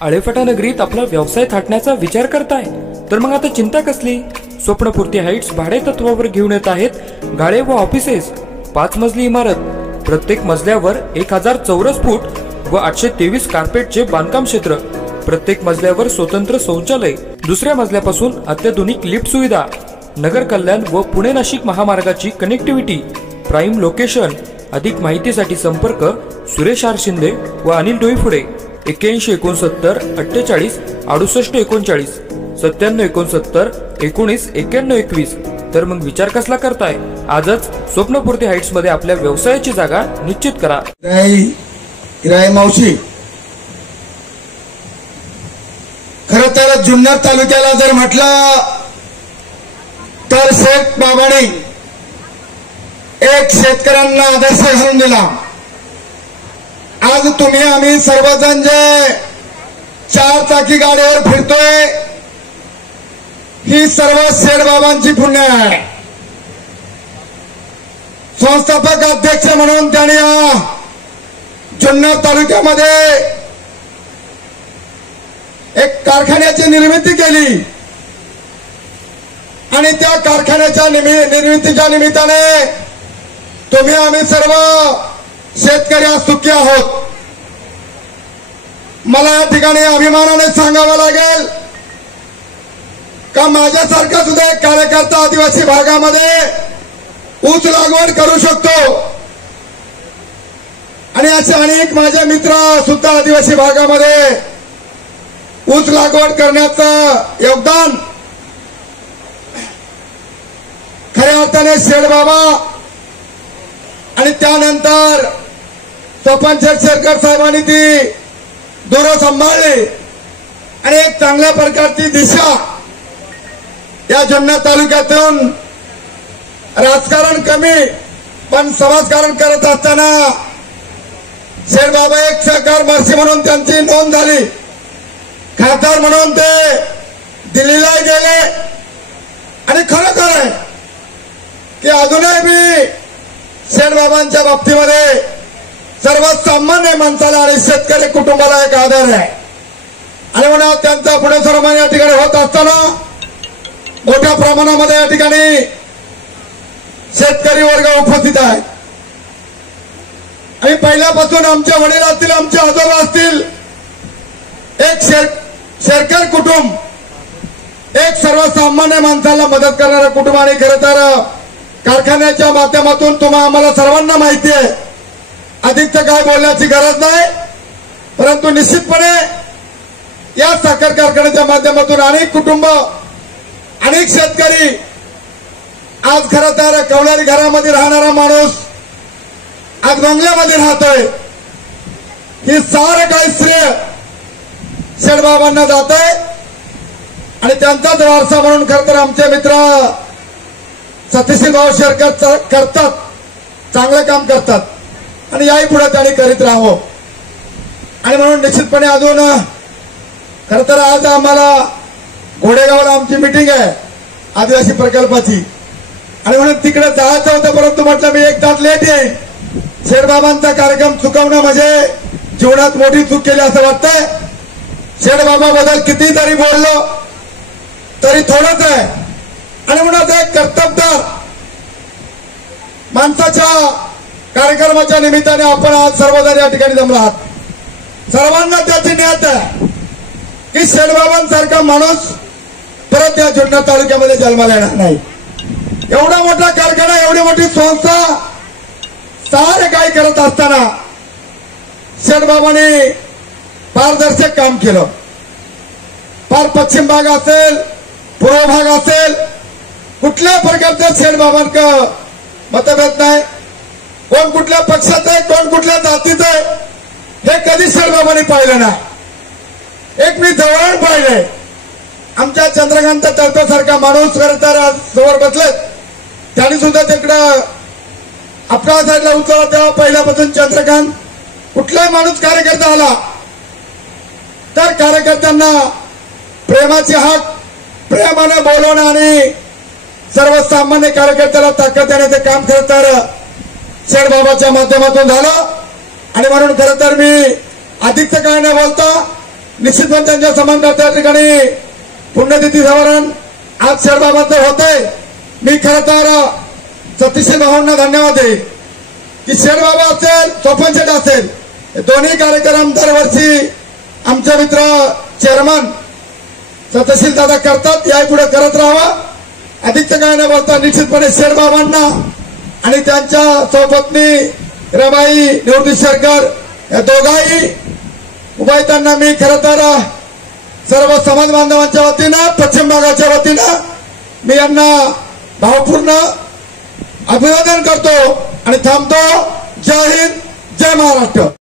आळेफाटा नगरीत आपला व्यवसाय थाटण्याचा विचार करताय तर मग आता चिंता कसली। स्वप्नपूर्ती हाईट्स भाडे तत्वावर घेऊन येत आहेत गाळे व ऑफिसेस। 5 मजली इमारत, प्रत्येक मजल्यावर 1000 चौरस फूट व 823 कार्पेटचे बांधकाम क्षेत्र, प्रत्येक मजल्यावर स्वतंत्र शौचालय, दुसऱ्या मजल्यापासून अत्याधुनिक लिफ्ट सुविधा, नगर कल्याण व पुणे नाशिक महामार्गाची कनेक्टिव्हिटी, प्राईम लोकेशन। अधिक माहितीसाठी संपर्क सुरेश आर शिंदे व अनिल डोईफुडे 8169 48 68 39 9769 19 91 21। तर मग विचार कसला करताय, आजच स्वप्नपूर्ती हाईट्स मध्ये आपल्या व्यवसायाची जागा निश्चित करा। किराय मावशी, खरं तर जुन्नर तालुक्याला जर म्हटलं तर शेख बाबांनी एक शेतकऱ्यांना आदर्श घालून दिला। आज तुम्ही आम्ही सर्वजण जे 4 चाकी गाडीवर फिरतोय ही सर्व शेठ बाबांची पुण्य आहे। संस्थापक अध्यक्ष म्हणून त्यांनी जुन्नर तालुक्यामध्ये एक कारखान्याची निर्मिती केली आणि त्या कारखान्याच्या निर्मितीच्या निमित्ताने तुम्ही आम्ही सर्व शेतकरी आज सुखी आहोत। मला या ठिकाणी अभिमानाने सांगावं लागेल का माझ्यासारखा सुद्धा एक कार्यकर्ता आदिवासी भागामध्ये ऊस लागवड करू शकतो आणि असे अनेक माझे मित्र सुद्धा आदिवासी भागामध्ये ऊस लागवड करण्याचं योगदान खऱ्या अर्थाने शेठ बाबा आणि त्यानंतर स्वपन शेरकर साहेबांनी ती दोर सांभाळली आणि एक चांगल्या प्रकारची दिशा या जुन्नर तालुक्यातून राजकारण कमी पण समाजकारण करत असताना शेठ बाबा एक सहकार महर्षी म्हणून त्यांची नोंद झाली। खासदार म्हणून ते दिल्लीला गेले आणि खरं आहे की अजूनही मी शेठ बाबांच्या बाबतीमध्ये सर्वसामान्य माणसाला आणि शेतकरी कुटुंबाला एक आदर आहे आणि म्हणून त्यांचा पुढे सन्मान या ठिकाणी होत असताना मोठ्या प्रमाणामध्ये या ठिकाणी शेतकरी वर्ग उपस्थित आहे आणि पहिल्यापासून आमच्या वडील असतील, आमचे आजोबा असतील, एक शेरकर कुटुंब, एक सर्वसामान्य माणसाला मदत करणारा कुटुंब आणि खरं तर कारखान्याच्या माध्यमातून तुम्हाला आम्हाला सर्वांना माहिती आहे, अधिकचं काय बोलण्याची गरज नाही, परंतु निश्चितपणे या साखर कारखान्याच्या माध्यमातून अनेक कुटुंब, अनेक शेतकरी आज खरं तर कवलारी घरामध्ये राहणारा माणूस आज बंगल्यामध्ये राहतोय, ही सारं काही श्रेय शेठ बाबांना जात आहे आणि त्यांचाच वारसा म्हणून खरं तर आमचे मित्र सतीश भाऊ शेरकर करतात, चांगलं काम करतात आणि याही पुढे त्यांनी करीत राहावं आणि म्हणून निश्चितपणे अजून खरं तर आज आम्हाला घोडेगावला आमची मीटिंग आहे आदिवासी प्रकल्पाची आणि म्हणून तिकडे जायचं होतं, परंतु म्हटलं मी 1 तास लेट येईल। शेठ बाबांचा कार्यक्रम चुकवणं म्हणजे जीवनात मोठी चूक केली असं वाटतंय। शेठ बाबा बद्दल किती तरी बोललो तरी थोडंच आहे आणि म्हणून एक कर्तबदार माणसाच्या कार्यक्रमाच्या निमित्ताने आपण आज सर्वजण या ठिकाणी जमलो आहात। सर्वांना त्याची न्यात आहे की शेठ बाबांसारखा माणूस परत या जुन्नर तालुक्यामध्ये जन्माला येणार नाही। एवढा मोठा कारखाना, एवढी मोठी संस्था सारे काय करत असताना शेठ बाबांनी पारदर्शक काम केलं। फार पश्चिम भाग असेल, पूर्व भाग असेल, कुठल्या प्रकारच्या शेठ बाबांचं मतभेद नाही, कोण कुठल्या पक्षात आहे, कोण कुठल्या जातीचं आहे हे कधी शेठ बाबांनी पाहिलं नाही। एक मी जवळ पाहिलंय, आमच्या चंद्रकांत तळपे सारखा माणूस खरं तर समोर बसले, त्यांनी सुद्धा तिकडं आपल्या साईडला उचलला तेव्हा पहिल्यापासून चंद्रकांत कुठलाही माणूस कार्यकर्ता आला तर कार्यकर्त्यांना प्रेमाची हाक, प्रेमाने बोलवणं आणि सर्वसामान्य कार्यकर्त्याला ताकद देण्याचं काम खरं तर शेठ बाबाच्या माध्यमातून झालं आणि म्हणून खरं तर मी अधिकचं काय न बोलता निश्चितपणे त्यांच्या समांतर त्या ठिकाणी पुण्यतिथी समारंभ आज शेडबाबांचं होतंय. मी खरं तर सतीश भाऊंना धन्यवाद देईन की शेडबाबा असेल सोपन शेठ असेल दोन्ही कार्यक्रम दरवर्षी आमचे मित्र चेअरमन सतशील दादा करतात. यापुढे करत राहावा. अधिक काय न बोलता निश्चितपणे शेडबाबांना आणि त्यांच्या सौपत्नी रबाई निवृत्ती शेरकर या दोघाही उभयतांना मी खरं तर सर्व समाज बांधवांच्या वतीनं पश्चिम भागाच्या वतीनं मी यांना भावपूर्ण अभिवादन करतो आणि थांबतो. जय हिंद, जय महाराष्ट्र.